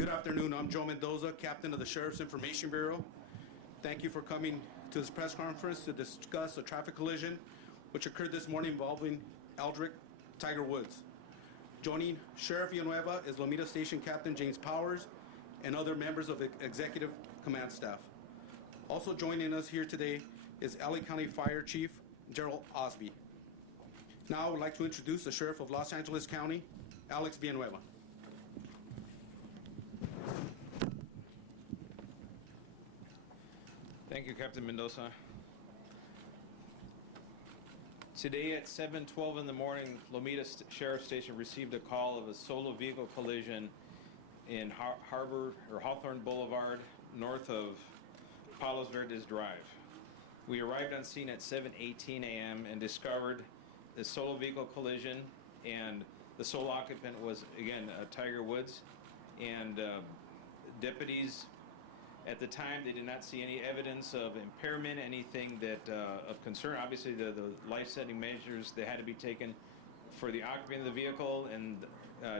Good afternoon. I'm Joe Mendoza, Captain of the Sheriff's Information Bureau. Thank you for coming to this press conference to discuss a traffic collision which occurred this morning involving Eldrick Tiger Woods. Joining Sheriff Villanueva is Lomita Station Captain James Powers and other members of the Executive Command staff. Also joining us here today is LA County Fire Chief Daryl Osby. Now I would like to introduce the Sheriff of Los Angeles County, Alex Villanueva. Thank you, Captain Mendoza. Today at 7:12 in the morning, Lomita Sheriff Station received a call of a solo vehicle collision in Harbor or Hawthorne Boulevard, north of Palos Verdes Drive. We arrived on scene at 7:18 a.m. and discovered the solo vehicle collision, and the sole occupant was, again, Tiger Woods, and deputies at the time, they did not see any evidence of impairment, anything that of concern. Obviously, the life-saving measures that had to be taken for the occupant of the vehicle, and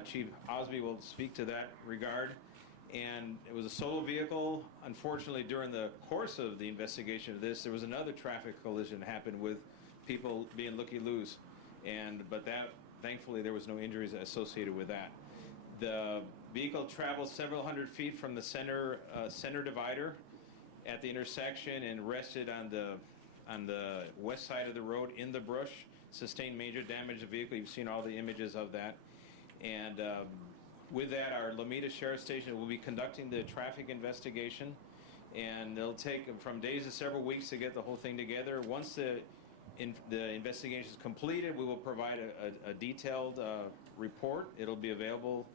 Chief Osby will speak to that regard. And it was a solo vehicle. Unfortunately, during the course of the investigation of this, there was another traffic collision that happened with people being looky-loos, but that, thankfully, there was no injuries associated with that. The vehicle traveled several hundred feet from the center divider at the intersection and rested on the west side of the road in the brush. Sustained major damage to the vehicle. You've seen all the images of that. And with that, our Lomita Sheriff Station will be conducting the traffic investigation, and it'll take from days to several weeks to get the whole thing together. Once the investigation is completed, we will provide a detailed report. It'll be available,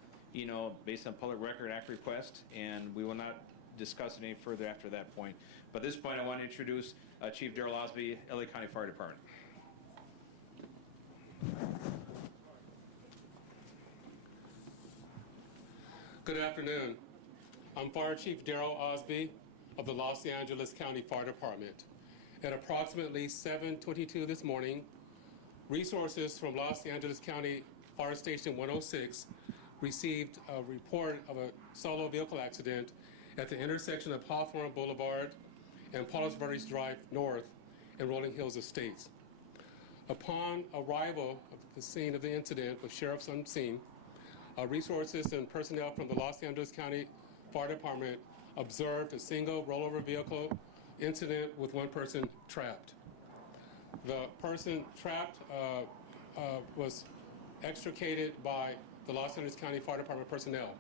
based on Public Record Act request, and we will not discuss it any further after that point. But at this point, I want to introduce Chief Daryl Osby, LA County Fire Department. Good afternoon. I'm Fire Chief Daryl Osby of the Los Angeles County Fire Department. At approximately 7:22 this morning, resources from Los Angeles County Fire Station 106 received a report of a solo vehicle accident at the intersection of Hawthorne Boulevard and Palos Verdes Drive North in Rolling Hills Estates. Upon arrival of the scene of the incident with sheriffs on scene, resources and personnel from the Los Angeles County Fire Department observed a single rollover vehicle incident with one person trapped. The person trapped was extricated by the Los Angeles County Fire Department personnel.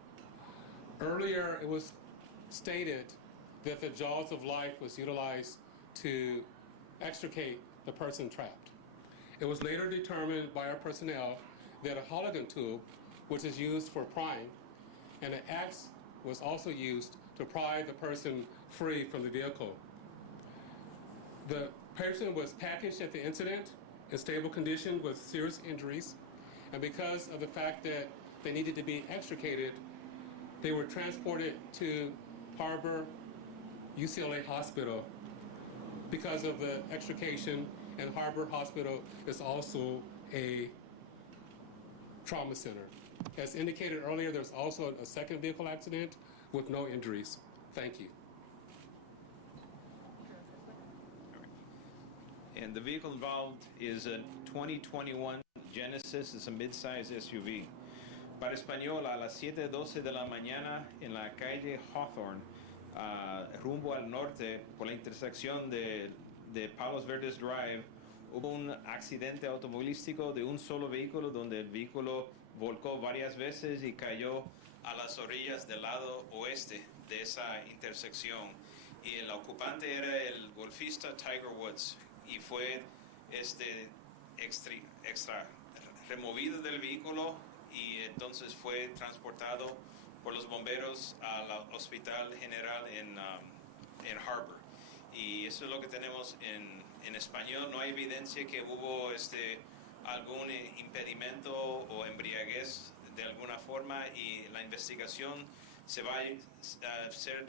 Earlier, it was stated that the jaws of life was utilized to extricate the person trapped. It was later determined by our personnel that a Halligan tube, which is used for prying, and an axe was also used to pry the person free from the vehicle. The person was packaged at the incident in stable condition with serious injuries, and because of the fact that they needed to be extricated, they were transported to Harbor UCLA Hospital. Because of the extrication, and Harbor Hospital is also a trauma center. As indicated earlier, there's also a second vehicle accident with no injuries. Thank you. And the vehicle involved is a 2021 Genesis. It's a mid-size SUV. Para español, a las 7:12 de la mañana en la calle Hawthorne, rumbo al norte, por la intersección de Palos Verdes Drive, hubo un accidente automovilístico de un solo vehículo donde el vehículo volcó varias veces y cayó a las orillas del lado oeste de esa intersección. Y el ocupante era el golfista Tiger Woods y fue removido del vehículo y entonces fue transportado por los bomberos al Hospital General en Harbor. Y eso es lo que tenemos en español. No hay evidencia que hubo algún impedimento o embriaguez de alguna forma, y la investigación se va a ser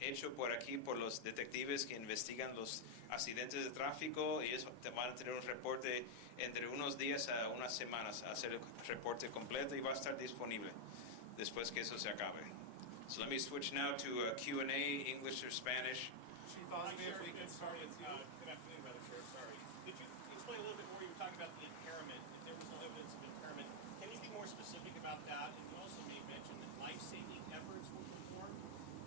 hecho por aquí por los detectives que investigan los accidentes de tráfico, y ellos van a tener un reporte entre unos días a unas semanas, a hacer el reporte completo, y va a estar disponible después que eso se acabe. So let me switch now to Q&A, English or Spanish. Chief Osby, if we can start with you. Good afternoon, Madam Chair. Sorry. Could you explain a little bit more? You were talking about the impairment. If there was no evidence of impairment, can you be more specific about that? And you also made mention that life-saving efforts were performed.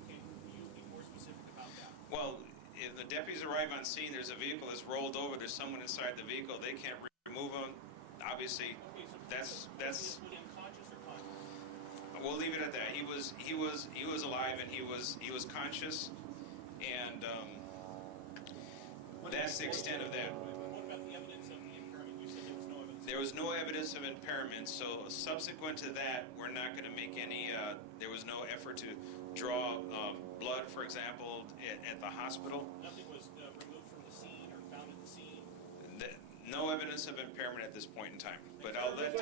Can you be more specific about that? Well, if the deputies arrive on scene, there's a vehicle that's rolled over, there's someone inside the vehicle, they can't remove them. Obviously, Okay, so that's was he unconscious or conscious? we'll leave it at that. He was alive and he was conscious, and that's the extent of that. What about the evidence of the impairment? You said there was no evidence. There was no evidence of impairment, so subsequent to that, we're not going to make any. There was no effort to draw blood, for example, at the hospital. Nothing was removed from the scene or found at the scene. No evidence of impairment at this point in time. But I'll let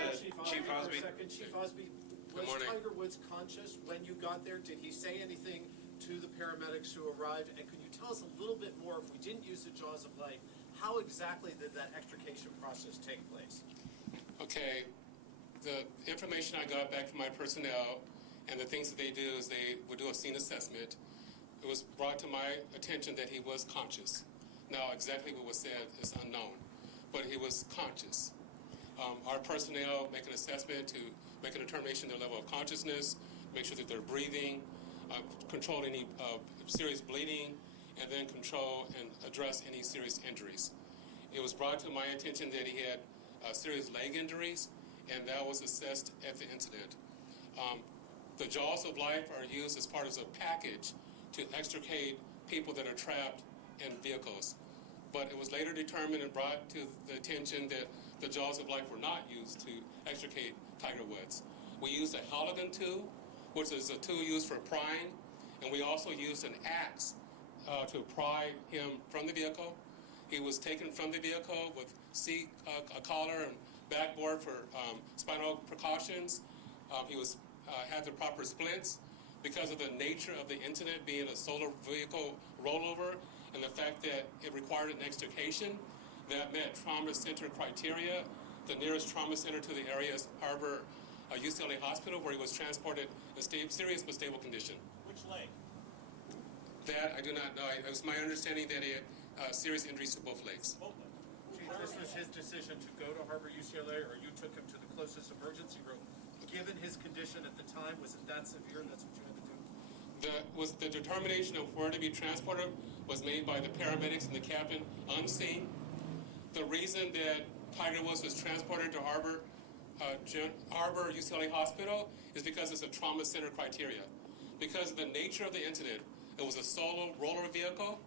Chief Osby. For a second. Chief Osby, was morning. Tiger Woods conscious when you got there? Did he say anything to the paramedics who arrived? And could you tell us a little bit more, if we didn't use the jaws of life, how exactly did that extrication process take place? Okay, the information I got back from my personnel and the things that they do is they would do a scene assessment. It was brought to my attention that he was conscious. Now, exactly what was said is unknown, but he was conscious. Our personnel make an assessment to make a determination of their level of consciousness, make sure that they're breathing, control any serious bleeding, and then control and address any serious injuries. It was brought to my attention that he had serious leg injuries, and that was assessed at the incident. The jaws of life are used as part of a package to extricate people that are trapped in vehicles. But it was later determined and brought to the attention that the jaws of life were not used to extricate Tiger Woods. We used a Halligan tool, which is a tool used for prying, and we also used an axe to pry him from the vehicle. He was taken from the vehicle with seat collar and backboard for spinal precautions. He was had the proper splints. Because of the nature of the incident being a solo vehicle rollover and the fact that it required an extrication, that met trauma center criteria. The nearest trauma center to the area is Harbor UCLA Hospital, where he was transported in serious but stable condition. Which leg? That I do not know. It was my understanding that he had serious injuries to both legs. Both legs. Chief, this was his decision to go to Harbor UCLA, or you took him to the closest emergency room. Given his condition at the time, was it that severe? That's what you had to do? The determination of where to be transported was made by the paramedics and the captain unseen. The reason that Tiger Woods was transported to Harbor UCLA Hospital is because it's a trauma center criteria. Because of the nature of the incident, it was a solo roller vehicle,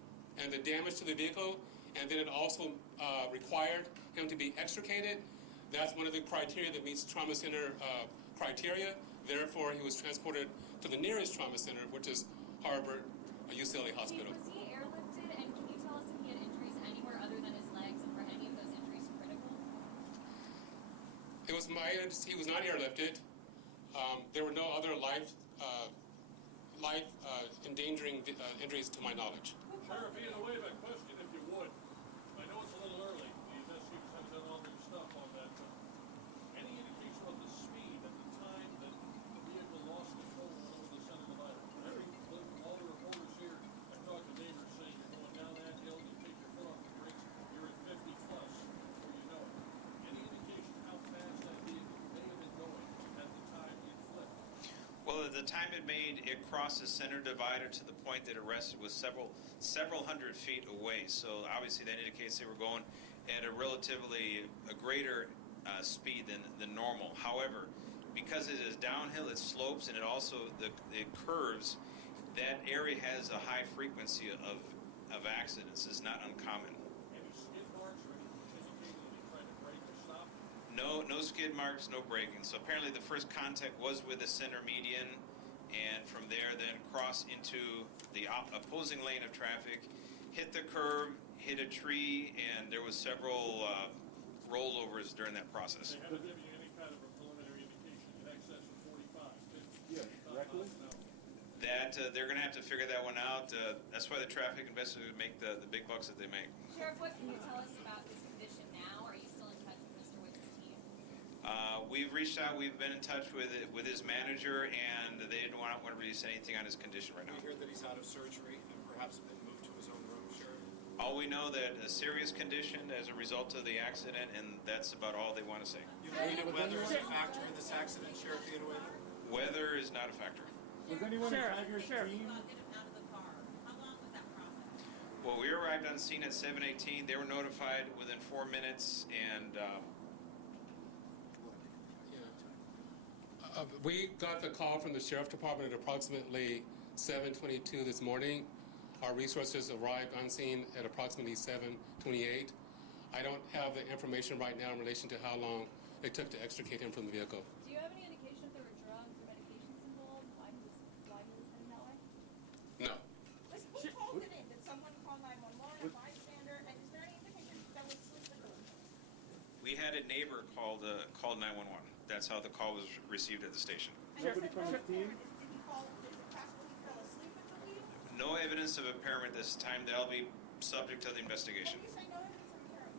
and the damage to the vehicle, and then it also required him to be extricated. That's one of the criteria that meets trauma center criteria. Therefore, he was transported to the nearest trauma center, which is Harbor UCLA Hospital. Was he airlifted, and can you tell us if he had injuries anywhere other than his legs, and were any of those injuries critical? He was not airlifted. There were no other life endangering injuries to my knowledge. Sheriff, Villanueva, question if you would. I know it's a little early. The investigators haven't done all their stuff on that, but any indication of the speed at the time that the vehicle lost control and went over the center divider? All the reporters here, I've talked to neighbors saying you're going down that hill, you take your foot off the brakes, you're at 50 plus before you know it. Any indication how fast that vehicle may have been going at the time it flipped? Well, at the time it made, it crossed the center divider to the point that it rested was several hundred feet away. So obviously that indicates they were going at a relatively greater speed than normal. However, because it is downhill, it slopes, and it curves, that area has a high frequency of accidents. It's not uncommon. Any skid marks or anything indicating that he tried to brake or stop? No skid marks, no braking. So apparently the first contact was with the center median, and from there then crossed into the opposing lane of traffic, hit the curb, hit a tree, and there was several rollovers during that process. They haven't given you any kind of a preliminary indication in excess of 45, 50, Yeah, correctly? miles an hour. That they're going to have to figure that one out. That's why the traffic investigators make the big bucks that they make. Sheriff, what can you tell us about his condition now? Are you still in touch with Mr. Woods' team? We've reached out, we've been in touch with his manager, and they didn't want to release anything on his condition right We now. hear that he's out of surgery and perhaps been moved to his own room, Sheriff. All we know that a serious condition as a result of the accident, and that's about all they want to say. You agree that weather is a factor in this accident, Sheriff Villanueva? Weather is not a factor. Was anyone inside your team? Well, we arrived on scene at 7:18. They were notified within 4 minutes, and We got the call from the Sheriff Department at approximately 7:22 this morning. Our resources arrived on scene at approximately 7:28. I don't have the information right now in relation to how long it took to extricate him from the vehicle. Do you have any indication if there were drugs or medications involved? Why he was heading that way? No. Who called it in? Did someone call 911, a bystander? And is there any indication that was sleeping? we had a neighbor called 911. That's how the call was received at the station. Nobody from his team? Did he fall? Is it possible he fell asleep at the wheel? No evidence of impairment this time. That'll be subject to the investigation. When you say no evidence of impairment,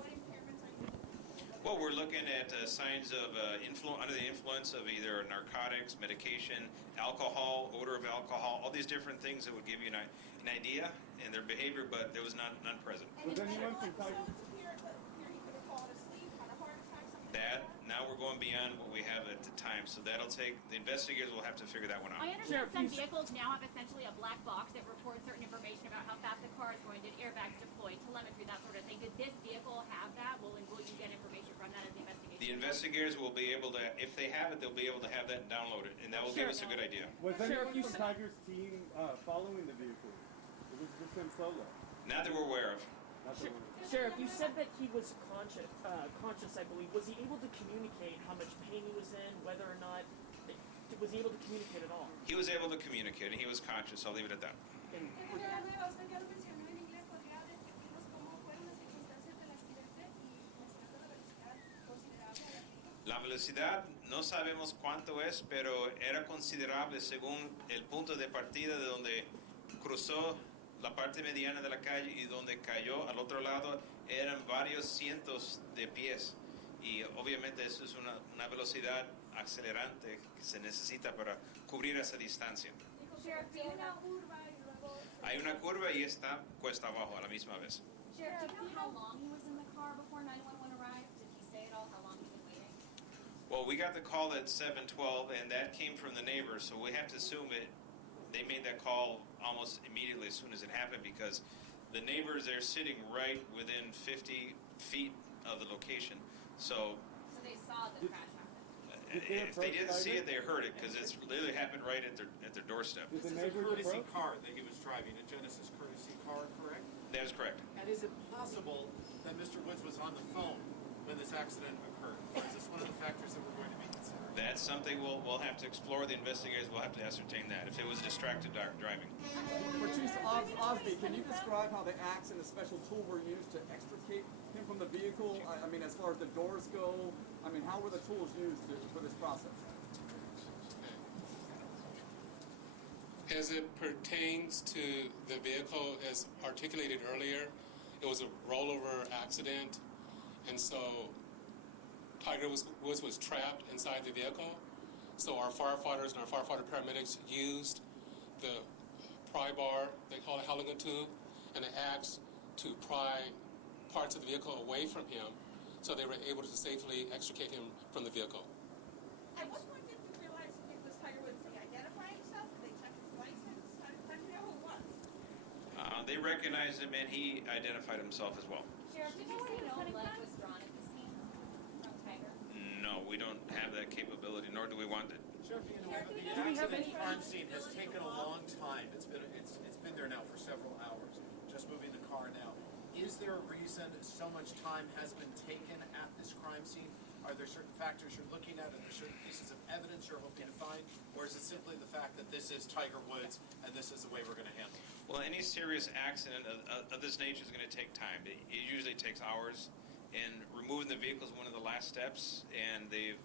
what impairments are you looking for? Well, we're looking at signs of under the influence of either narcotics, medication, alcohol, odor of alcohol, all these different things that would give you an idea in their behavior, but there was none present. Was anyone from Tiger? Here he could have fallen asleep, had a heart attack, something That, like that. now we're going beyond what we have at the time, so that'll take, the investigators will have to figure that one out. I understand some vehicles now have essentially a black box that records certain information about how fast the car is going, did airbags deploy, telemetry, that sort of thing. Did this vehicle have that? Will you get information from that as the investigation? The investigators will be able to, if they have it, they'll be able to have that and download it, and that will give us a good idea. Was anyone from Tiger's team following the vehicle? It was just him solo. Not that we're aware of. Not the one. Sheriff, you said that he was conscious, I believe. Was he able to communicate how much pain he was in, whether or not, was he able to communicate at all? He was able to communicate, and he was conscious. I'll leave it at that. And Villanueva, usted ya lo mencionó en inglés, ¿podría describirnos cómo fueron las circunstancias del accidente y mencionando la velocidad considerable? La velocidad no sabemos cuánto es, pero era considerable según el punto de partida de donde cruzó la parte mediana de la calle y donde cayó al otro lado eran varios cientos de pies. Y obviamente eso es una velocidad acelerante que se necesita para cubrir esa distancia. Sheriff, do you Una know, curva y luego... Hay una curva y está cuesta abajo a la misma vez. Sheriff, do you know how long he was in the car before 911 arrived? Did he say at all how long he was waiting? Well, we got the call at 7:12, and that came from the neighbors, so we have to assume they made that call almost immediately as soon as it happened, because the neighbors are sitting right within 50 feet of the location. So So they saw the crash happen. if they didn't see it, they heard it, because it's literally happened right at their doorstep. Did This the is a neighbors courtesy approach? car that he was driving, a Genesis courtesy car, correct? That is correct. And is it possible that Mr. Woods was on the phone when this accident occurred? Or is this one of the factors that we're going to be considering? That's something we'll have to explore. The investigators will have to ascertain that, if it was distracted driving. For Chief Osby, can you describe how the axe and the special tool were used to extricate him from the vehicle? I mean, as far as the doors go, I mean, how were the tools used for this process? As it pertains to the vehicle, as articulated earlier, it was a rollover accident, and so Tiger Woods was trapped inside the vehicle. So our firefighters and our firefighter paramedics used the pry bar, they call it hauling tube, and an axe to pry parts of the vehicle away from him, so they were able to safely extricate him from the vehicle. At what point did you realize it was Tiger Woods? Did he identify himself? Did they check his license? How did you know who it was? They recognized him, and he identified himself as well. Sheriff, did you say no blood was drawn at the scene from Tiger? No, we don't have that capability, nor do we want it. Sheriff Villanueva, the Do we have accident any- crime scene has taken a long time. It's been there now for several hours, just moving the car now. Is there a reason so much time has been taken at this crime scene? Are there certain factors you're looking at? Are there certain pieces of evidence you're hoping to find? Or is it simply the fact that this is Tiger Woods and this is the way we're going to handle it? Well, any serious accident of this nature is going to take time. It usually takes hours, and removing the vehicle is one of the last steps, and they've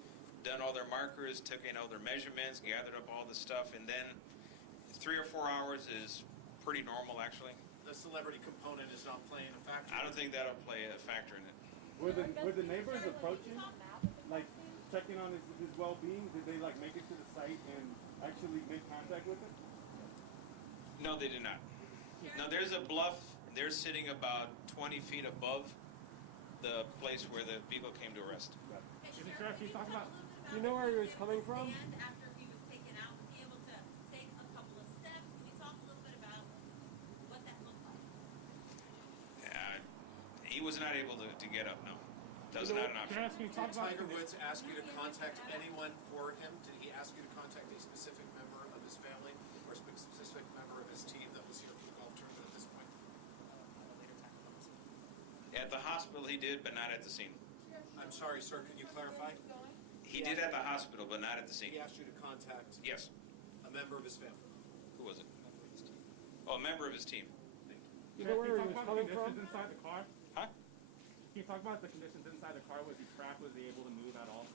done all their markers, taken all their measurements, gathered up all the stuff, and then 3 or 4 hours is pretty normal, actually. The celebrity component is not playing a factor. I don't think that'll play a factor in it. Were the neighbors approaching? Map like checking on his well-being? Did they like make it to the site and actually make contact with him? No, they did not. No, there's a bluff. They're sitting about 20 feet above the place where the vehicle came to rest. Sheriff, can you talk about? You know where he was coming from? After he was taken out, was he able to take a couple of steps? Can you talk a little bit about what that looked like? He was not able to get up, no. That was not an option. Sheriff, can you talk Did about? Tiger Woods ask you to contact anyone for him? Did he ask you to contact a specific member of his family or a specific member of his team that was here for the golf tournament at this point? At the hospital he did, but not at the scene. I'm sorry, sir, can you clarify? He did at the hospital, but not at the scene. He asked you to contact Yes. a member of his family. Who was it? Oh, a member of his team. You know where he was coming from? Inside the car? Huh? Can you talk about the conditions inside the car? Was he trapped? Was he able to move at all?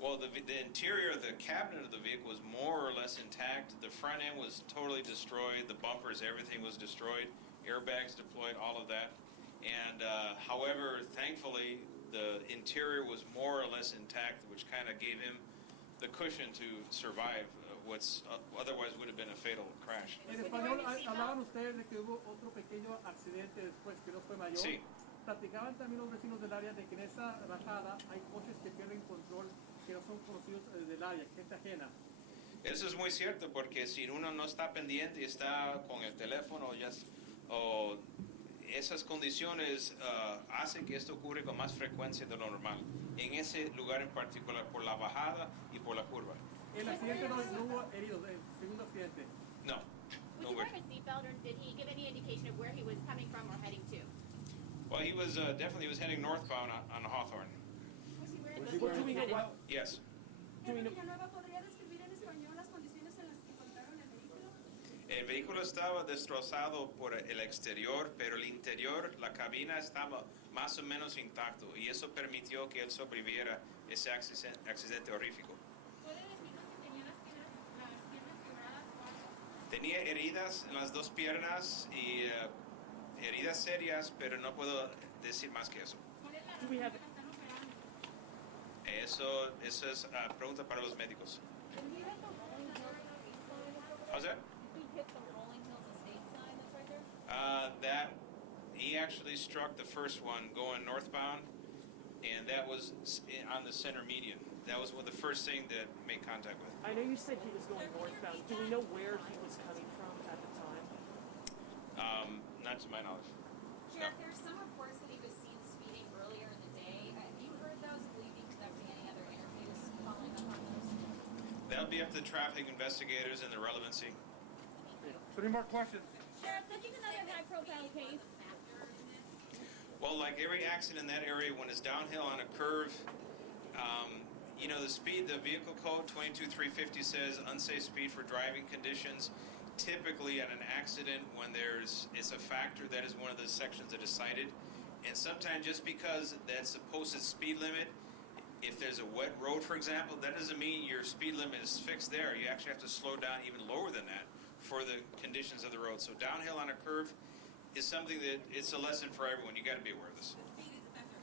Well, the interior of the cabinet of the vehicle was more or less intact. The front end was totally destroyed. The bumpers, everything was destroyed. Airbags deployed, all of that. And however, thankfully, the interior was more or less intact, which kind of gave him the cushion to survive what's otherwise would have been a fatal crash. En español hablaban ustedes de que hubo otro pequeño accidente después que no fue mayor. Sí. Platicaban también los vecinos del área de que en esa bajada hay coches que pierden control, que no son conocidos del área, gente ajena. Eso es muy cierto, porque si uno no está pendiente y está con el teléfono o esas condiciones hacen que esto ocurra con más frecuencia de lo normal. En ese lugar en particular, por la bajada y por la curva. El accidente no hubo heridos, el segundo accidente. No. Was he wearing a seatbelt, or did he give any indication of where he was coming from or heading to? Well, he was definitely heading northbound on Hawthorne. Was he wearing What? Yes. Señor Villanueva, ¿podría describir en español las condiciones en las que encontraron el vehículo? El vehículo estaba destrozado por el exterior, pero el interior, la cabina estaba más o menos intacto y eso permitió que él sobreviviera ese accidente horrífico. ¿Puede decirnos si tenía las piernas quebradas o algo? Tenía heridas en las dos piernas y heridas serias, pero no puedo decir más que eso. ¿Cuál es la Do we razón have- que la están operando? Eso es pregunta para los médicos. Did he hit the Rolling Hills estate sign? How's that? He hit the Rolling Hills estate sign that's right there? That he actually struck the first one going northbound, and that was on the center median. That was the first thing that made contact with. I know you said he was going northbound. Do we know where he was coming from at the time? Not to my knowledge. Sheriff, there's some reports that he was seen speeding earlier in the day. Have you heard those? Will you be conducting any other interviews following up on those? That'll be up to traffic investigators and the relevancy. Three more questions. Sheriff, this is another high-profile case. Well, like every accident in that area, when it's downhill on a curve, you know, the speed, the vehicle code 22350 says unsafe speed for driving conditions. Typically, at an accident, when it's a factor, that is one of the sections that is cited. And sometimes, just because that's the posted speed limit, if there's a wet road, for example, that doesn't mean your speed limit is fixed there. You actually have to slow down even lower than that for the conditions of the road. So downhill on a curve is something that it's a lesson for everyone. You got to be aware of this. The speed is a factor.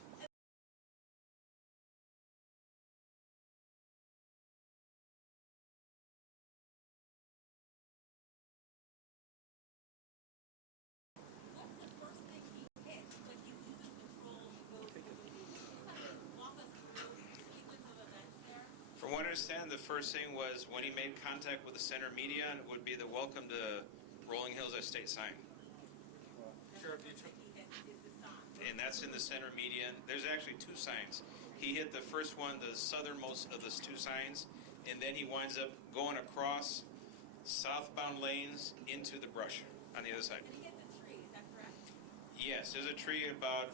What's the first thing he hit when he loses control? He goes to walk us through the sequence of events there. From what I understand, the first thing was when he made contact with the center median would be the welcome to Rolling Hills Estate sign. Sheriff, you took He hit is the sign. And that's in the center median. There's actually two signs. He hit the first one, the southernmost of those two signs, and then he winds up going across southbound lanes into the brush on the other side. And he hits a tree, is that correct? Yes, there's a tree about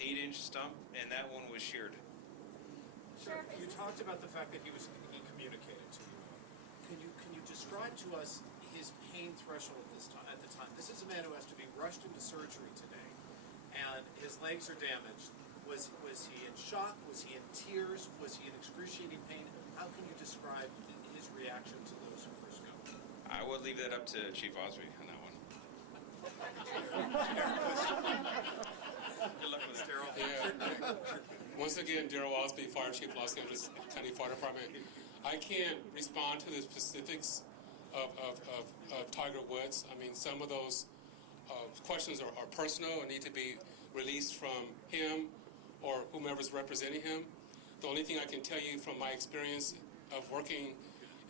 8-inch stump, and that one was sheared. Sheriff, you talked about the fact that he communicated to you. Can you describe to us his pain threshold at the time? This is a man who has to be rushed into surgery today, and his legs are damaged. Was he in shock? Was he in tears? Was he in excruciating pain? How can you describe his reaction to those who first go? I would leave that up to Chief Osby on that one. Good luck with that. Yeah. Once again, Daryl Osby, Fire Chief, Los Angeles County Fire Department. I can't respond to the specifics of Tiger Woods. I mean, some of those questions are personal and need to be released from him or whomever's representing him. The only thing I can tell you from my experience of working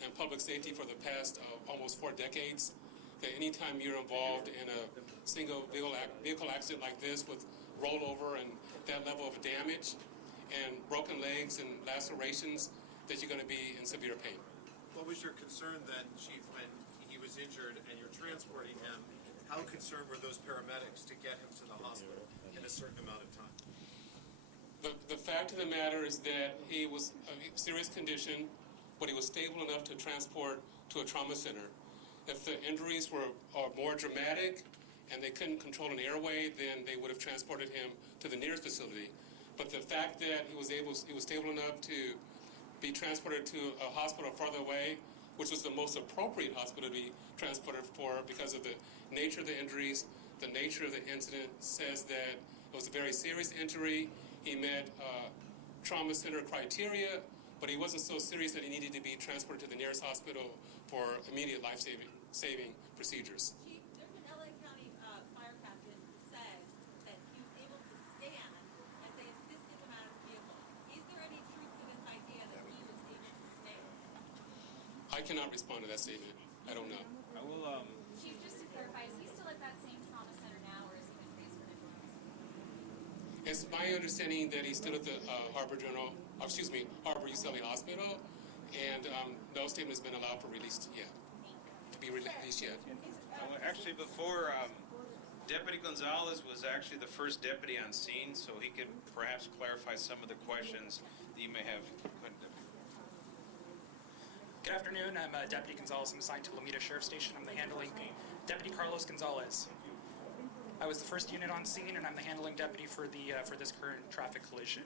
in public safety for the past almost 4 decades, that anytime you're involved in a single vehicle accident like this with rollover and that level of damage and broken legs and lacerations, that you're going to be in severe pain. What was your concern then, Chief, when he was injured and you're transporting him? How concerned were those paramedics to get him to the hospital in a certain amount of time? The fact of the matter is that he was a serious condition, but he was stable enough to transport to a trauma center. If the injuries are more dramatic and they couldn't control an airway, then they would have transported him to the nearest facility. But the fact that he was stable enough to be transported to a hospital farther away, which was the most appropriate hospital to be transported for because of the nature of the injuries, the nature of the incident says that it was a very serious injury. He met trauma center criteria, but he wasn't so serious that he needed to be transported to the nearest hospital for immediate life-saving procedures. Chief, there's an LA County fire captain who says that he was able to stand as they assisted him out of the vehicle. Is there any truth to this idea that he was able to stand? I cannot respond to that statement. I don't know. I will, Chief, just to clarify, is he still at that same trauma center now, or has he been transferred anywhere else? It's my understanding that he's still at the Harbor UCLA Hospital, and no statement has been allowed for release yet. To be released yet. well, actually, before Deputy Gonzalez was actually the first deputy on scene, so he could perhaps clarify some of the questions that you may have put. Good afternoon. I'm Deputy Gonzalez. I'm assigned to Lomita Sheriff Station. I'm the handling Deputy Carlos Gonzalez. I was the first unit on scene, and I'm the handling deputy for this current traffic collision.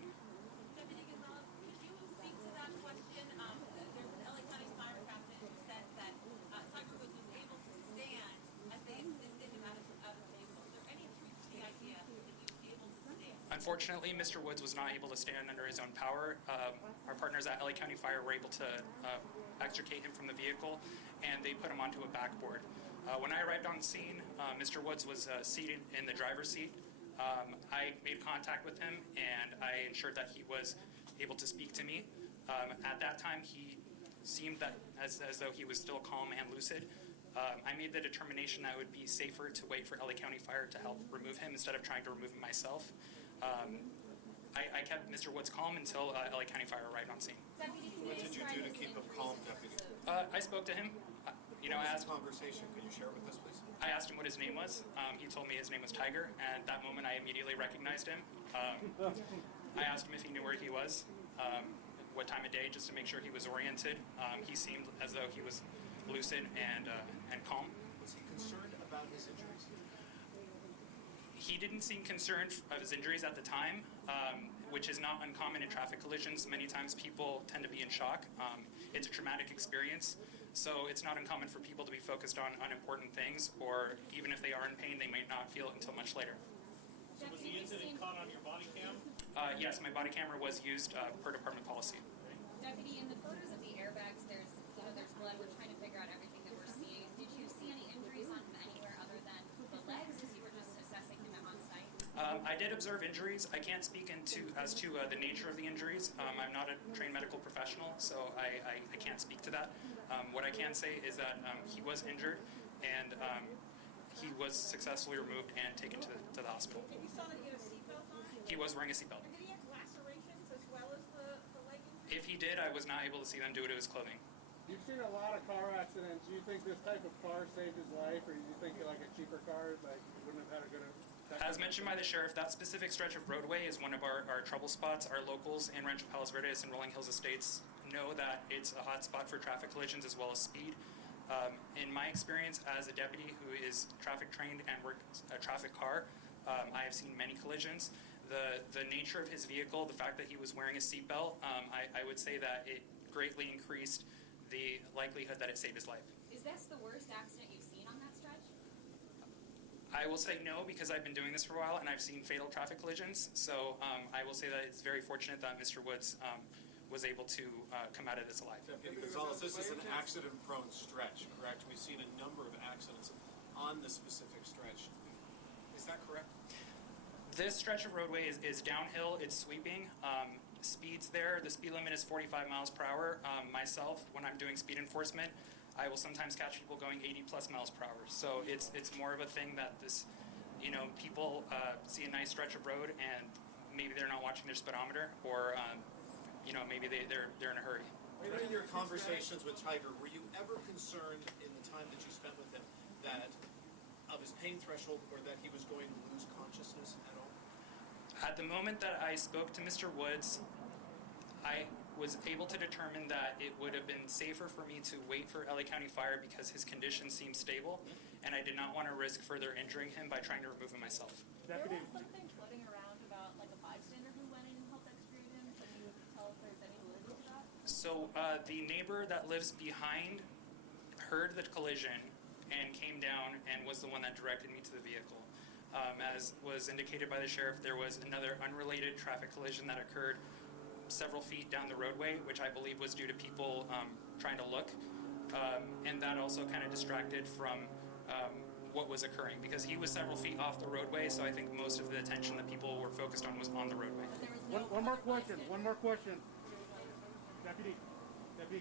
Deputy Gonzalez, could you speak to that question? There's an LA County fire captain who says that Tiger Woods was able to stand as they assisted him out of the vehicle. Is there any truth to the idea that he was able to stand? Unfortunately, Mr. Woods was not able to stand under his own power. Our partners at LA County Fire were able to extricate him from the vehicle, and they put him onto a backboard. When I arrived on scene, Mr. Woods was seated in the driver's seat. I made contact with him, and I ensured that he was able to speak to me. At that time, he seemed that as though he was still calm and lucid. I made the determination that it would be safer to wait for LA County Fire to help remove him instead of trying to remove him myself. I kept Mr. Woods calm until LA County Fire arrived on scene. Deputy, can What you did you describe do to his keep him injuries? calm, Deputy? I spoke to him. I asked Conversation. Can you share with us, please? I asked him what his name was. He told me his name was Tiger, and at that moment I immediately recognized him. I asked him if he knew where he was, what time of day, just to make sure he was oriented. He seemed as though he was lucid and calm. Was he concerned about his injuries? He didn't seem concerned of his injuries at the time, which is not uncommon in traffic collisions. Many times people tend to be in shock. It's a traumatic experience, so it's not uncommon for people to be focused on unimportant things, or even if they are in pain, they might not feel it until much later. So was the incident caught on your body cam? Yes, my body camera was used per department policy. Deputy, in the photos of the airbags, there's blood. We're trying to figure out everything that we're seeing. Did you see any injuries on him anywhere other than the legs, as you were just assessing him on site? I did observe injuries. I can't speak as to the nature of the injuries. I'm not a trained medical professional, so I can't speak to that. What I can say is that he was injured, and he was successfully removed and taken to the hospital. And you saw that he had a seatbelt on? He was wearing a seatbelt. And did he have lacerations as well as the leg injury? If he did, I was not able to see them due to his clothing. You've seen a lot of car accidents. Do you think this type of car saved his life, or do you think like a cheaper car like wouldn't have had a good effect? As mentioned by the sheriff, that specific stretch of roadway is one of our trouble spots. Our locals in Rancho Palos Verdes and Rolling Hills Estates know that it's a hot spot for traffic collisions as well as speed. In my experience as a deputy who is traffic trained and works a traffic car, I have seen many collisions. The nature of his vehicle, the fact that he was wearing a seatbelt, I would say that it greatly increased the likelihood that it saved his life. Is this the worst accident you've seen on that stretch? I will say no because I've been doing this for a while and I've seen fatal traffic collisions. So I will say that it's very fortunate that Mr. Woods was able to come out of this alive. Deputy Gonzalez, this is an accident-prone stretch, correct? We've seen a number of accidents on this specific stretch. Is that correct? This stretch of roadway is downhill. It's sweeping. Speeds there. The speed limit is 45 miles per hour. Myself, when I'm doing speed enforcement, I will sometimes catch people going 80 plus miles per hour. So it's more of a thing that this, people see a nice stretch of road and maybe they're not watching their speedometer, or maybe they're in a hurry. In your conversations with Tiger, were you ever concerned in the time that you spent with him that of his pain threshold, or that he was going to lose consciousness at all? At the moment that I spoke to Mr. Woods, I was able to determine that it would have been safer for me to wait for LA County Fire because his condition seemed stable, and I did not want to risk further injuring him by trying to remove him myself. There was something floating around about like a bystander who went in and helped extricate him. Can you tell if there's any validity to that? So the neighbor that lives behind heard the collision and came down and was the one that directed me to the vehicle. As was indicated by the sheriff, there was another unrelated traffic collision that occurred several feet down the roadway, which I believe was due to people trying to look, and that also kind of distracted from what was occurring because he was several feet off the roadway, so I think most of the attention that people were focused on was on the roadway. One more question. Deputy,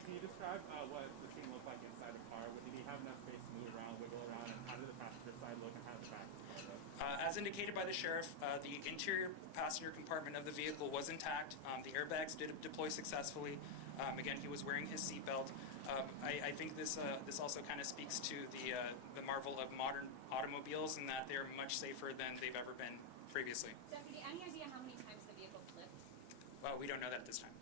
can you describe what the scene looked like inside the car? Did he have enough space to move around, wiggle around, and how did the passenger side look, and how did the back look? As indicated by the sheriff, the interior passenger compartment of the vehicle was intact. The airbags did deploy successfully. Again, he was wearing his seatbelt. I think this also kind of speaks to the marvel of modern automobiles in that they're much safer than they've ever been previously. Deputy, any idea how many times the vehicle flipped? Well, we don't know that at this time.